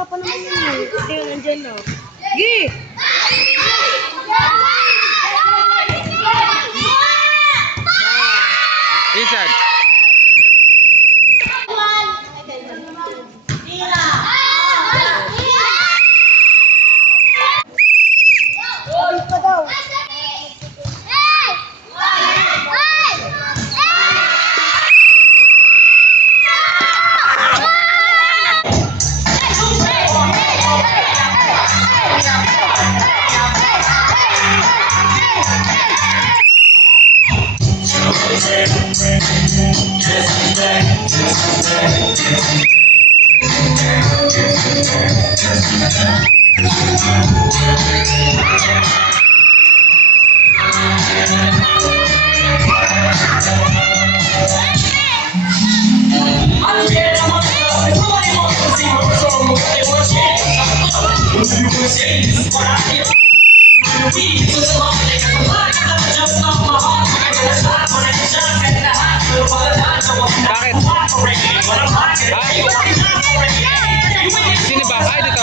wala pa naman yun eh. Ito yun, nandyan na. Gi! Isan. Abis pa daw. Bakit? Sino ba? Ay, dito.